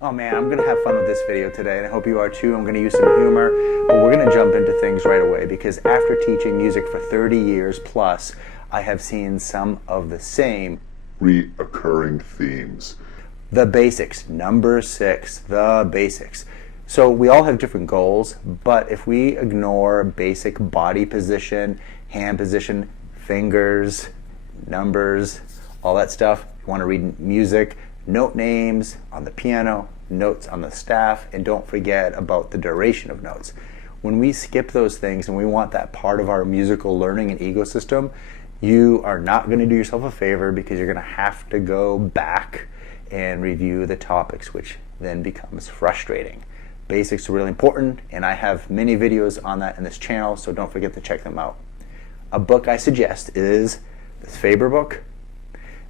Oh man, I'm gonna have fun with this video today, and I hope you are too. I'm gonna use some humor, but we're gonna jump into things right away because after teaching music for 30 years plus, I have seen some of the same reoccurring themes. the basics. Number 6, the basics. So we all have different goals, but if we ignore basic body position, hand position, fingers, numbers, all that stuff, you want to read music, note names on the piano, notes on the staff, and don't forget about the duration of notes. When we skip those things and we want that part of our musical learning and ecosystem, you are not going to do yourself a favor because you're going to have to go back and review the topics, which then becomes frustrating. Basics are really important, and I have many videos on that in this channel, so don't forget to check them out. A book I suggest is this Faber book.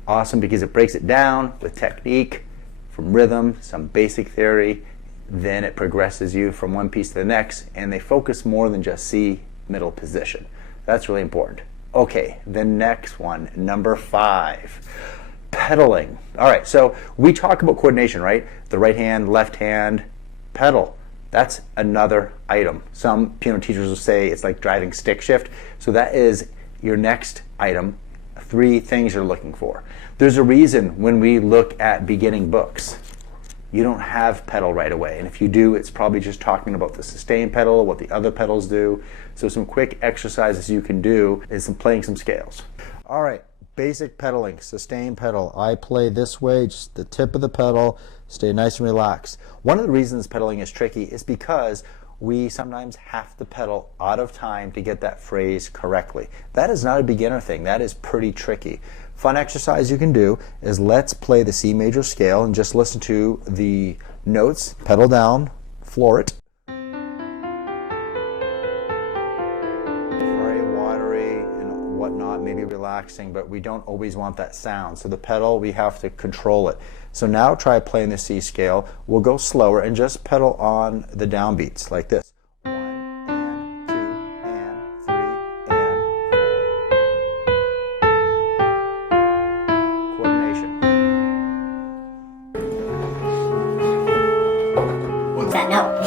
Awesome because it breaks it down with technique, from rhythm, some basic theory, then it progresses you from one piece to the next, and they focus more than just C middle position. That's really important. Okay, the next one, number 5, pedaling. All right, so we talk about coordination, right? The right hand, left hand, pedal. That's another item. Some piano teachers will say it's like driving stick shift. So that is your next item, 3 things you're looking for. There's a reason when we look at beginning books, you don't have pedal right away. And if you do, it's probably just talking about the sustain pedal, what the other pedals do. So some quick exercises you can do is playing some scales. All right, basic pedaling, sustain pedal. I play this way, just the tip of the pedal, stay nice and relaxed. One of the reasons pedaling is tricky is because we sometimes have to pedal out of time to get that phrase correctly. That is not a beginner thing. That is pretty tricky. Fun exercise you can do is let's play the C major scale and just listen to the notes, pedal down, floor it. Very watery and whatnot, maybe relaxing, but we don't always want that sound. So the pedal, we have to control it. So now try playing the C scale. We'll go slower and just pedal on the downbeats like this. 1 and 2 and 3 and 4. Coordination. What's that note?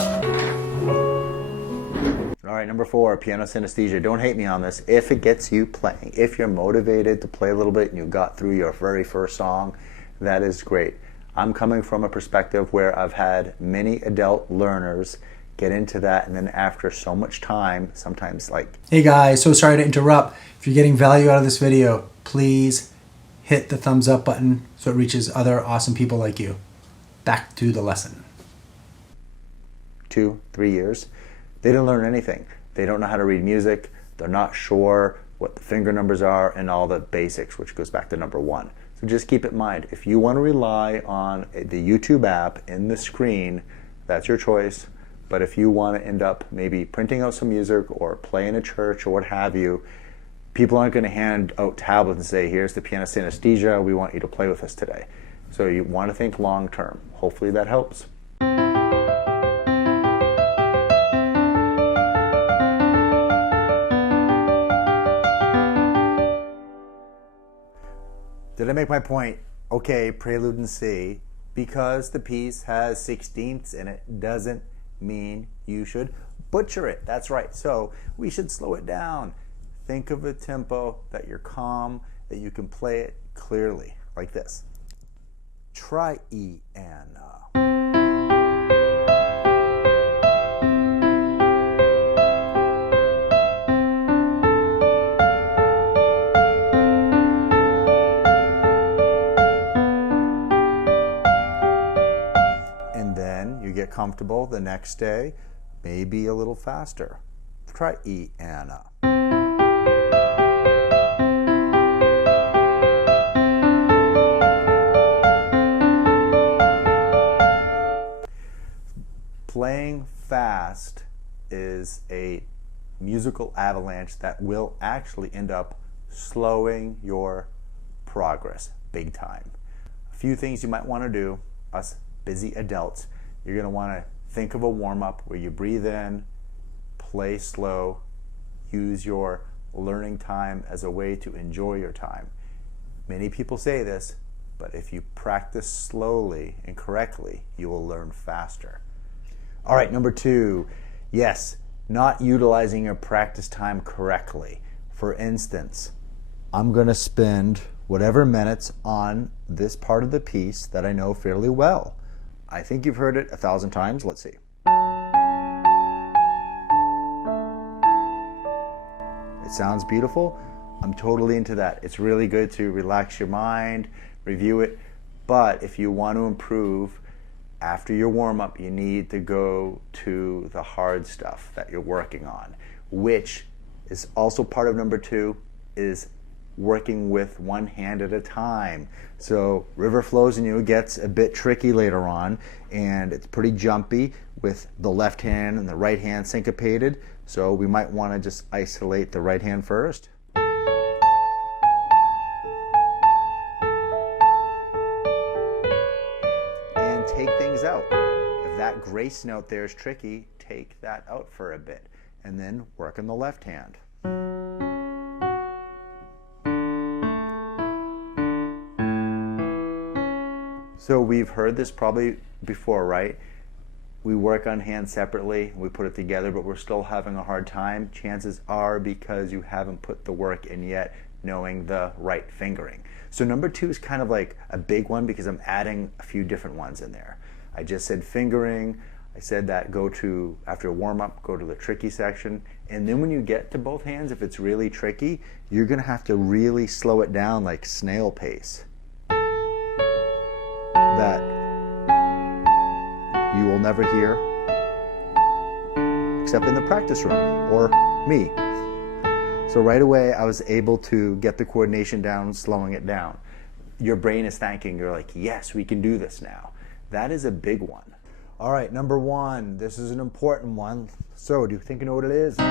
All right, number 4, piano synesthesia. Don't hate me on this. If it gets you playing, if you're motivated to play a little bit and you got through your very first song, that is great. I'm coming from a perspective where I've had many adult learners get into that, and then after so much time, sometimes like... Hey guys, so sorry to interrupt. If you're getting value out of this video, please hit the thumbs up button so it reaches other awesome people like you. Back to the lesson. 2, 3 years, they didn't learn anything. They don't know how to read music. They're not sure what the finger numbers are and all the basics, which goes back to number 1. So just keep it in mind, if you want to rely on the YouTube app in the screen, that's your choice. But if you want to end up maybe printing out some music or play in a church or what have you, people aren't going to hand out tablets and say, here's the piano synesthesia, we want you to play with us today. So you want to think long term. Hopefully that helps. Did I make my point? Okay, prelude in C. Because the piece has 16ths in it doesn't mean you should butcher it. That's right. So we should slow it down. Think of a tempo that you're calm, that you can play it clearly, like this. Try E and get comfortable the next day, maybe a little faster. Try E and Playing fast is a musical avalanche that will actually end up slowing your progress big time. A few things you might want to do, us busy adults. You're going to want to think of a warm-up where you breathe in, play slow, use your learning time as a way to enjoy your time. Many people say this, But if you practice slowly and correctly, you will learn faster. All right, number 2, yes, not utilizing your practice time correctly. For instance, I'm going to spend whatever minutes on this part of the piece that I know fairly well. I think you've heard it 1,000 times. Let's see. It sounds beautiful. I'm totally into that. It's really good to relax your mind, review it. But if you want to improve, after your warm-up, you need to go to the hard stuff that you're working on, which is also part of number 2, is working with one hand at a time. So River Flows in You gets a bit tricky later on, and it's pretty jumpy with the left hand and the right hand syncopated. So we might want to just isolate the right hand first. And take things out. If that grace note there is tricky, take that out for a bit, and then work on the left hand. So we've heard this probably before, right? We work on hands separately, we put it together, but we're still having a hard time. Chances are because you haven't put the work in yet, knowing the right fingering. So number 2 is kind of like a big one because I'm adding a few different ones in there. I just said fingering. I said that after a warm-up, go to the tricky section. And then when you get to both hands, if it's really tricky, you're gonna have to really slow it down like snail pace. That you will never hear except in the practice room or me. So right away I was able to get the coordination down, slowing it down. Your brain is thanking, you're like, yes, we can do this now. That is a big one. All right, number 1, this is an important one. So do you think you know what it is? I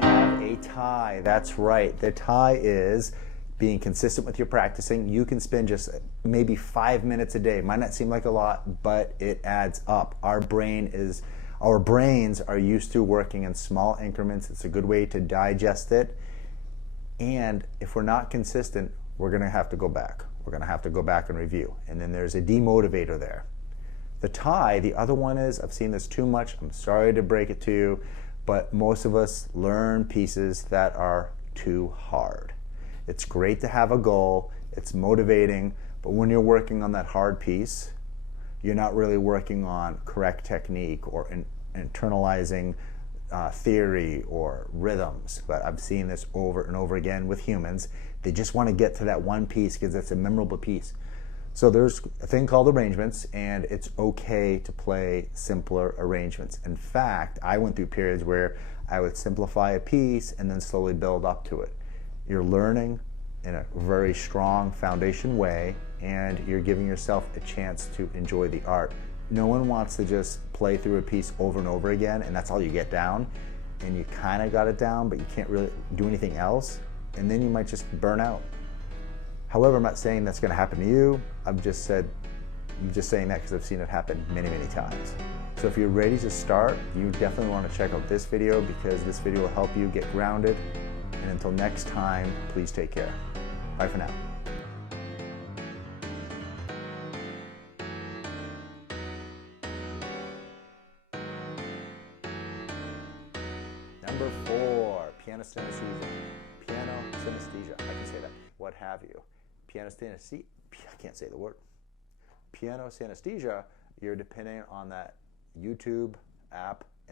have a tie, that's right. The tie is being consistent with your practicing. You can spend just maybe 5 minutes a day. Might not seem like a lot, but it adds up. Our brains are used to working in small increments. It's a good way to digest it. And if we're not consistent, we're gonna have to go back. We're gonna have to go back and review. And then there's a demotivator there. The tie, the other one is, I've seen this too much, I'm sorry to break it to you, but most of us learn pieces that are too hard. It's great to have a goal, it's motivating, but when you're working on that hard piece, you're not really working on correct technique or internalizing theory or rhythms. But I've seen this over and over again with humans. They just want to get to that one piece because it's a memorable piece. So there's a thing called arrangements, and it's okay to play simpler arrangements. In fact, I went through periods where I would simplify a piece and then slowly build up to it. You're learning in a very strong foundation way, and you're giving yourself a chance to enjoy the art. No one wants to just play through a piece over and over again and that's all you get down, and you kind of got it down but you can't really do anything else, and then you might just burn out. However, I'm not saying that's going to happen to you. I'm just saying that because I've seen it happen many, many times. So if you're ready to start, you definitely want to check out this video because this video will help you get grounded. And until next time, please take care. Bye for now. Number 4, piano synesthesia. Piano synesthesia, I can say that. What have you. Piano synesthesia, I can't say the word. Piano synesthesia, you're depending on that YouTube app